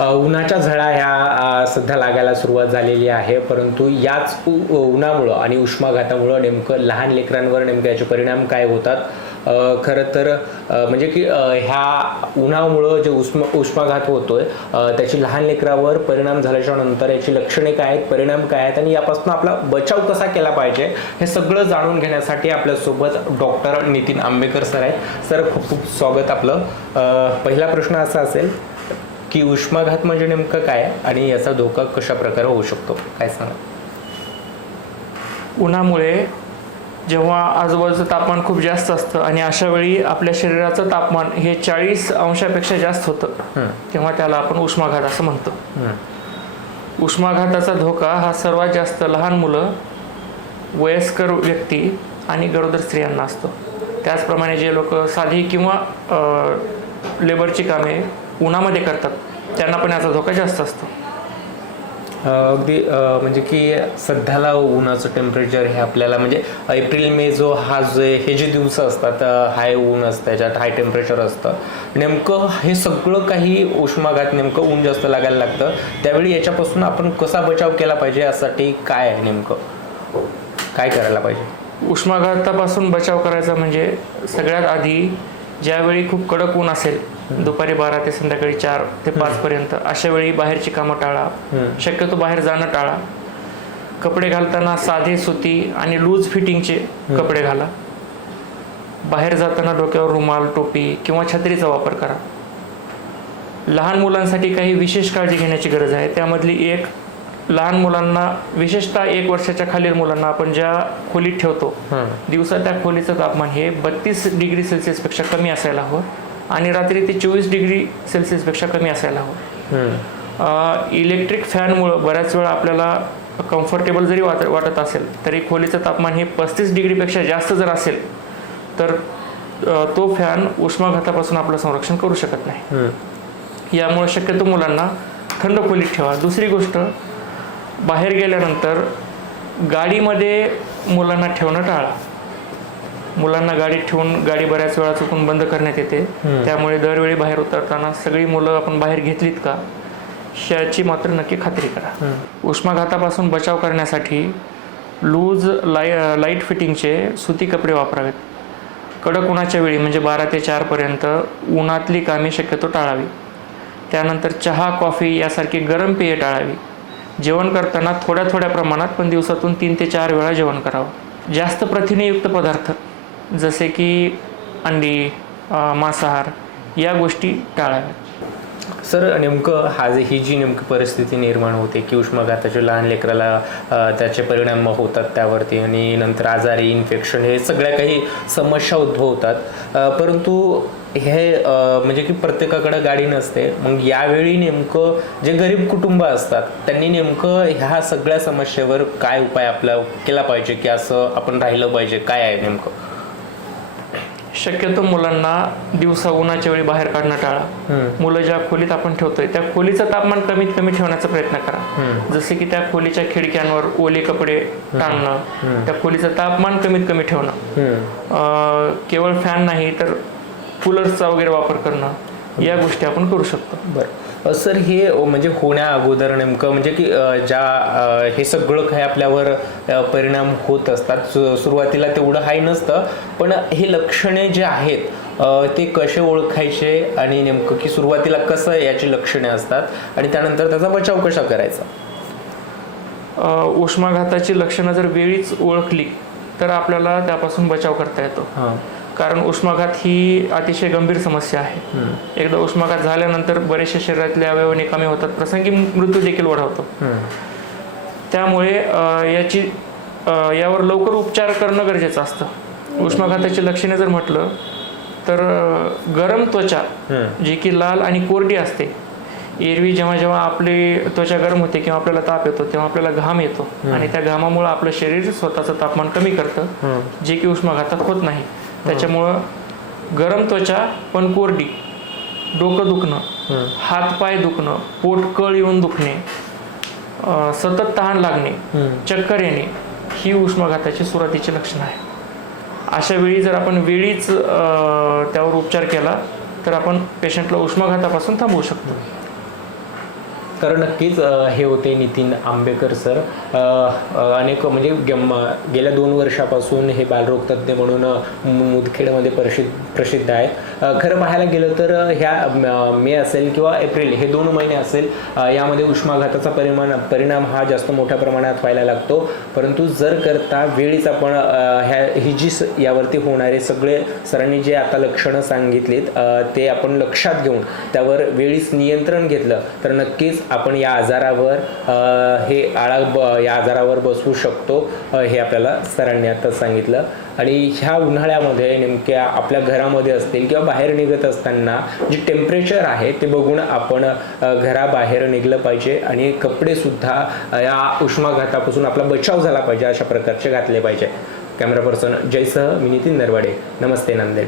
उन्हाच्या झळा ह्या सध्या लागायला सुरुवात झालेली आहे. परंतु याच उ- उन्हामुळं आणि उष्माघातामुळं नेमकं लहान लेकरांवर नेमकं याचे परिणाम काय होतात? खरं तर म्हणजे की ह्या उन्हामुळं जे उष्म उष्माघात होतोय त्याची लहान लेकरावर परिणाम झाल्याच्यानंतर याची लक्षणे काय आहेत परिणाम काय आहेत आणि यापासून आपला बचाव कसा केला पाहिजे हे सगळं जाणून घेण्यासाठी आपल्यासोबत डॉक्टर नितीन आंबेकर सर आहेत. सर खूप खूप स्वागत आपलं. पहिला प्रश्न असा असेल की उष्माघात म्हणजे नेमकं काय आणि याचा धोका कशा प्रकारे होऊ शकतो? काय सांगा उन्हामुळे जेव्हा आजूबाजूचं तापमान खूप जास्त असतं आणि अशा वेळी आपल्या शरीराचं तापमान हे चाळीस अंशापेक्षा जास्त होतं. तेव्हा त्याला आपण उष्माघात असं म्हणतो. उष्माघाताचा धोका हा सर्वात जास्त लहान मुलं वयस्कर व्यक्ती आणि गरोदर स्त्रियांना असतो. त्याचप्रमाणे जे लोक साधी किंवा लेबरची कामे उन्हामध्ये करतात. त्यांना पण याचा धोका जास्त असतो. अगदी म्हणजे की सध्याला उन्हाचं टेम्परेचर हे आपल्याला म्हणजे एप्रिल मे जो हा जे हे जे दिवस असतात हाय ऊन असतं त्याच्यात हाय टेम्परेचर असतं. नेमकं हे सगळं काही उष्माघात नेमकं ऊन जास्त लागायला लागतं. त्यावेळी याच्यापासून आपण कसा बचाव केला पाहिजे यासाठी काय आहे नेमकं? काय करायला पाहिजे? उष्माघातापासून बचाव करायचा म्हणजे सगळ्यात आधी ज्यावेळी खूप कडक ऊन असेल दुपारी बारा ते संध्याकाळी चार ते पाच पर्यंत अशा वेळी बाहेरची कामं टाळा. शक्यतो बाहेर जाणं टाळा. कपडे घालताना साधे सुती आणि लूज फिटिंगचे कपडे घाला. बाहेर जाताना डोक्यावर रुमाल टोपी किंवा छत्रीचा वापर करा. लहान मुलांसाठी काही विशेष काळजी घेण्याची गरज आहे. त्यामधली एक लहान मुलांना विशेषतः एक वर्षाच्या खालील मुलांना आपण ज्या खोलीत ठेवतो दिवसा त्या खोलीचं तापमान हे बत्तीस डिग्री सेल्सिअसपेक्षा कमी असायला हवं आणि रात्री ते चोवीस डिग्री सेल्सिअसपेक्षा कमी असायला हवं. हं, इलेक्ट्रिक फॅनमुळं बऱ्याच वेळा आपल्याला कम्फर्टेबल जरी वाट वाटत असेल तरी खोलीचं तापमान हे पस्तीस डिग्रीपेक्षा जास्त जर असेल तर तो फॅन उष्माघातापासून आपलं संरक्षण करू शकत नाही. यामुळे शक्यतो मुलांना थंड खोलीत ठेवा. दुसरी गोष्ट बाहेर गेल्यानंतर गाडीमध्ये मुलांना ठेवणं टाळा. मुलांना गाडीत ठेवून गाडी बऱ्याच वेळा चुकून बंद करण्यात येते. त्यामुळे दरवेळी बाहेर उतरताना सगळी मुलं आपण बाहेर घेतलीत का याची मात्र नक्की खात्री करा. उष्माघातापासून बचाव करण्यासाठी लूज लाइ लाइट फिटिंगचे सुती कपडे वापरावेत. कडक उन्हाच्या वेळी म्हणजे बारा ते चारपर्यंत उन्हातली कामे शक्यतो टाळावी. त्यानंतर चहा कॉफी यासारखी गरम पेये टाळावी. जेवण करताना थोड्या थोड्या प्रमाणात पण दिवसातून तीन ते चार वेळा जेवण करावं. जास्त प्रथिनेयुक्त पदार्थ जसे की अंडी मांसाहार या गोष्टी टाळाव्यात. सर नेमकं हा जे ही जी नेमकी परिस्थिती निर्माण होते की उष्माघाताच्या लहान लेकराला त्याचे परिणाम होतात त्यावरती आणि नंतर आजारी इन्फेक्शन हे सगळ्या काही समस्या उद्भवतात. परंतु हे म्हणजे की प्रत्येकाकडे गाडी नसते. मग यावेळी नेमकं जे गरीब कुटुंब असतात त्यांनी नेमकं ह्या सगळ्या समस्येवर काय उपाय आपला केला पाहिजे की असं आपण राहिलं पाहिजे? काय आहे नेमकं? शक्यतो मुलांना दिवसा उन्हाच्या वेळी बाहेर काढणं टाळा. मुलं ज्या खोलीत आपण ठेवतोय त्या खोलीचं तापमान कमीत कमी ठेवण्याचा प्रयत्न करा. जसे की त्या खोलीच्या खिडक्यांवर ओले कपडे टांगणं त्या खोलीचं तापमान कमीत कमी ठेवणं. केवळ फॅन नाही तर कूलर्सचा वगैरे वापर करणं या गोष्टी आपण करू शकतो. बरं. सर हे म्हणजे होण्या अगोदर नेमकं म्हणजे की ज्या हे सगळं काही आपल्यावर परिणाम होत असतात सुरुवातीला तेवढं हाय नसतं पण हे लक्षणे जे आहेत ते कसे ओळखायचे आणि नेमकं की सुरुवातीला कसं याची लक्षणे असतात आणि त्यानंतर त्याचा बचाव कसा करायचा? उष्माघाताची लक्षणं जर वेळीच ओळखली तर आपल्याला त्यापासून बचाव करता येतो. हां. कारण उष्माघात ही अतिशय गंभीर समस्या आहे. एकदा उष्माघात झाल्यानंतर बरेचसे शरीरातले अवयव निकामी होतात. प्रसंगी मृत्यू देखील ओढावतो त्यामुळे याची यावर लवकर उपचार करणं गरजेचं असतं. उष्माघाताची लक्षणे जर म्हटलं तर गरम त्वचा जी की लाल आणि कोरडी असते एरवी जेव्हा जेव्हा आपली त्वचा गरम होते किंवा आपल्याला ताप येतो तेव्हा आपल्याला घाम येतो. आणि त्या घामामुळे आपलं शरीर स्वतःचं तापमान कमी करतं जे की उष्माघातात होत नाही. त्याच्यामुळं गरम त्वचा पण कोरडी. डोकं दुखणं हातपाय दुखणं पोट कळ येऊन दुखणे सतत तहान लागणे चक्कर येणे ही उष्माघाताची सुरुवातीची लक्षणं आहे अशा वेळी जर आपण वेळीच त्यावर उपचार केला तर आपण पेशंटला उष्माघातापासून थांबवू शकतो. तर नक्कीच हे होते नितीन आंबेकर सर. अनेक म्हणजे गेम- गेल्या दोन वर्षापासून हे बालरोग तज्ज्ञ म्हणून मुदखेडमध्ये प्रसिद्ध प्रसिद्ध आहेत. खरं पाहायला गेलं तर ह्या म- मे असेल किंवा एप्रिल हे दोन महिने असेल यामध्ये उष्माघाताचा परिमाण परिणाम हा जास्त मोठ्या प्रमाणात व्हायला लागतो. परंतु जर करता वेळीच आपण ह्या ही जी स- यावरती होणारे सगळे सरांनी जे आता लक्षणं सांगितलीत ते आपण लक्षात घेऊन त्यावर वेळीच नियंत्रण घेतलं तर नक्कीच आपण या आजारावर हे आळा ब या आजारावर बसवू शकतो हे आपल्याला सरांनी आता सांगितलं. आणि ह्या उन्हाळ्यामध्ये नेमक्या आपल्या घरामध्ये असतील किंवा बाहेर निघत असताना जे टेम्परेचर आहे ते बघून आपण घराबाहेर निघलं पाहिजे आणि कपडेसुद्धा या उष्माघातापासून आपला बचाव झाला पाहिजे अशा प्रकारचे घातले पाहिजे. कॅमेरा पर्सन जयसह मी नितीन नरवाडे. नमस्ते नांदेड.